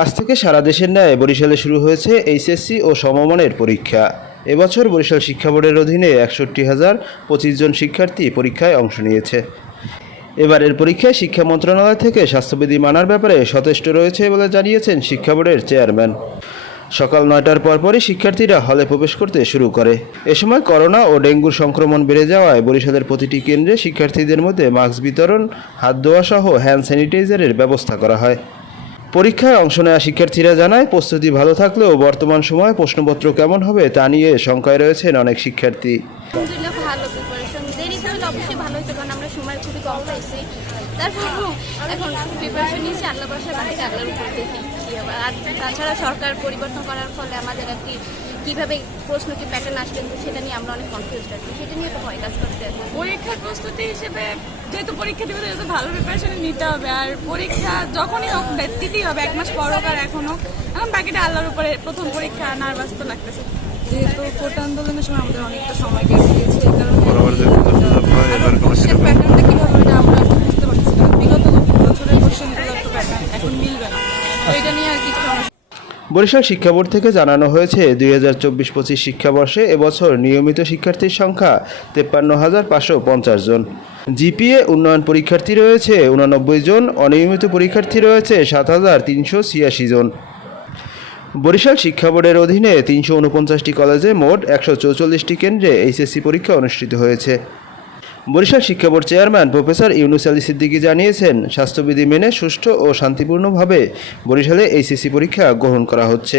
আজ থেকে সারা দেশের ন্যায় বরিশালে শুরু হয়েছে এইচএসসি ও সমমানের পরীক্ষা। এবছর বরিশাল শিক্ষা বোর্ডের অধীনে একষট্টি হাজার পঁচিশ জন শিক্ষার্থী পরীক্ষায় অংশ নিয়েছে। এবারের পরীক্ষায় শিক্ষা মন্ত্রণালয় থেকে স্বাস্থ্যবিধি মানার ব্যাপারে সচেষ্ট রয়েছে বলে জানিয়েছেন শিক্ষা বোর্ডের চেয়ারম্যান। সকাল নয়টার পরপরই শিক্ষার্থীরা হলে প্রবেশ করতে শুরু করে। এ সময় করোনা ও ডেঙ্গুর সংক্রমণ বেড়ে যাওয়ায় বরিশালের প্রতিটি কেন্দ্রে শিক্ষার্থীদের মধ্যে মাস্ক বিতরণ, হাত ধোয়া সহ হ্যান্ড স্যানিটাইজারের ব্যবস্থা করা হয়। পরীক্ষায় অংশ নেওয়া শিক্ষার্থীরা জানায় প্রস্তুতি ভালো থাকলেও বর্তমান সময়ে প্রশ্নপত্র কেমন হবে তা নিয়ে শঙ্কায় রয়েছেন অনেক শিক্ষার্থী। এখন প্রিপারেশন নিয়েছি আল্লাহ বর্ষা বাড়িতে আল্লাহর উপর দেখি আর তাছাড়া সরকার পরিবর্তন করার ফলে আমাদের আর কি কীভাবে প্রশ্ন কি প্যাটার্ন আসবে সেটা নিয়ে আমরা অনেক কনফিউজ আছি। সেটা নিয়ে তো ভয় কাজ করতে পরীক্ষার প্রস্তুতি হিসেবে যেহেতু পরীক্ষা দিবে যেহেতু ভালো প্রিপারেশন নিতে হবে। আর পরীক্ষা যখনই হোক দিতেই হবে এক মাস পর হোক আর এখন হোক। এখন বাকিটা আল্লাহর উপরে প্রথম পরীক্ষা নার্ভাস তো লাগতেছে। যেহেতু কোটা আন্দোলনের সময় আমাদের অনেকটা সময় কেটে গিয়েছে এই কারণে প্যাটার্নটা কীভাবে এটা আমরা বুঝতে পারছি না। বিগত বছরের কোশ্চেনগুলোর তো প্যাটার্ন এখন মিলবে না। তো এটা নিয়ে আর কি বরিশাল শিক্ষা বোর্ড থেকে জানানো হয়েছে, দুই হাজার চব্বিশ পঁচিশ শিক্ষাবর্ষে এবছর নিয়মিত শিক্ষার্থীর সংখ্যা তেপ্পান্ন হাজার পাঁচশো পঞ্চাশ জন। জিপিএ উন্নয়ন পরীক্ষার্থী রয়েছে উনানব্বই জন, অনিয়মিত পরীক্ষার্থী রয়েছে সাত হাজার তিনশো ছিয়াশি জন। বরিশাল শিক্ষা বোর্ডের অধীনে তিনশো উনপঞ্চাশটি কলেজে মোট একশো চৌচল্লিশটি কেন্দ্রে এইচএসসি পরীক্ষা অনুষ্ঠিত হয়েছে। বরিশাল শিক্ষা board chairman professor Yunus Ali Siddiqui জানিয়েছেন, স্বাস্থ্যবিধি মেনে সুষ্ঠু ও শান্তিপূর্ণভাবে বরিশালে এইচএসসি পরীক্ষা গ্রহণ করা হচ্ছে।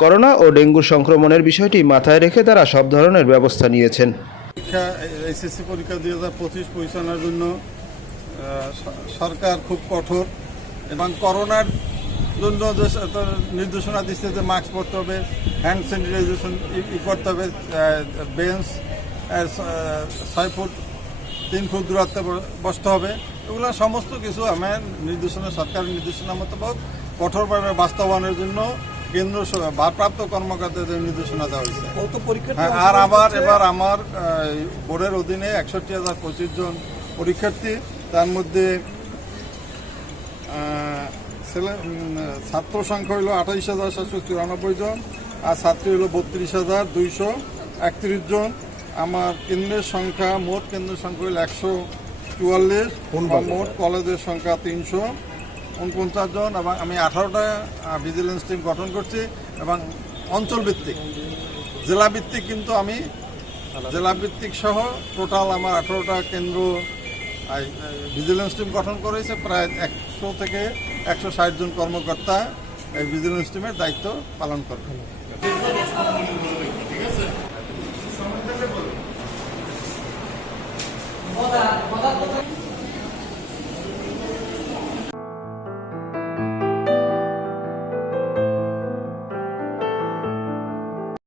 করোনা ও ডেঙ্গুর সংক্রমণের বিষয়টি মাথায় রেখে তারা সব ধরনের ব্যবস্থা নিয়েছেন। পরীক্ষা এসএসসি পরীক্ষা দুই হাজার পঁচিশ পরিচালনার জন্য সরকার খুব কঠোর এবং করোনার জন্য যে নির্দেশনা দিচ্ছে যে মাস্ক পরতে হবে, হ্যান্ড স্যানিটাইজেশন করতে হবে বেঞ্চ ছয় ফুট তিন ফুট দূরত্বে বসতে হবে। এগুলো সমস্ত কিছু আমার নির্দেশনা সরকারের নির্দেশনা মোতাবেক কঠোরভাবে বাস্তবায়নের জন্য কেন্দ্র ভারপ্রাপ্ত কর্মকর্তাদের নির্দেশনা দেওয়া হয়েছে। হ্যাঁ, আর আবার এবার আমার বোর্ডের অধীনে একষট্টি হাজার পঁচিশ জন পরীক্ষার্থী তার মধ্যে ছেলে ছাত্র সংখ্যা হলো আঠাইশ হাজার সাতশো চুরানব্বই জন আর ছাত্রী হলো বত্রিশ হাজার দুইশো একত্রিশ জন। আমার কেন্দ্রের সংখ্যা মোট কেন্দ্রের সংখ্যা হলো একশো চুয়াল্লিশ মোট কলেজের সংখ্যা তিনশো উনপঞ্চাশ জন এবং আমি আঠারোটা ভিজিলেন্স টিম গঠন করছি এবং অঞ্চলভিত্তিক জেলাভিত্তিক কিন্তু আমি জেলাভিত্তিক সহ টোটাল আমার আঠারোটা কেন্দ্র ভিজিলেন্স টিম গঠন করেছে প্রায় একশো থেকে একশো ষাট জন কর্মকর্তা এই ভিজিলেন্স টিমের দায়িত্ব পালন করবে モダン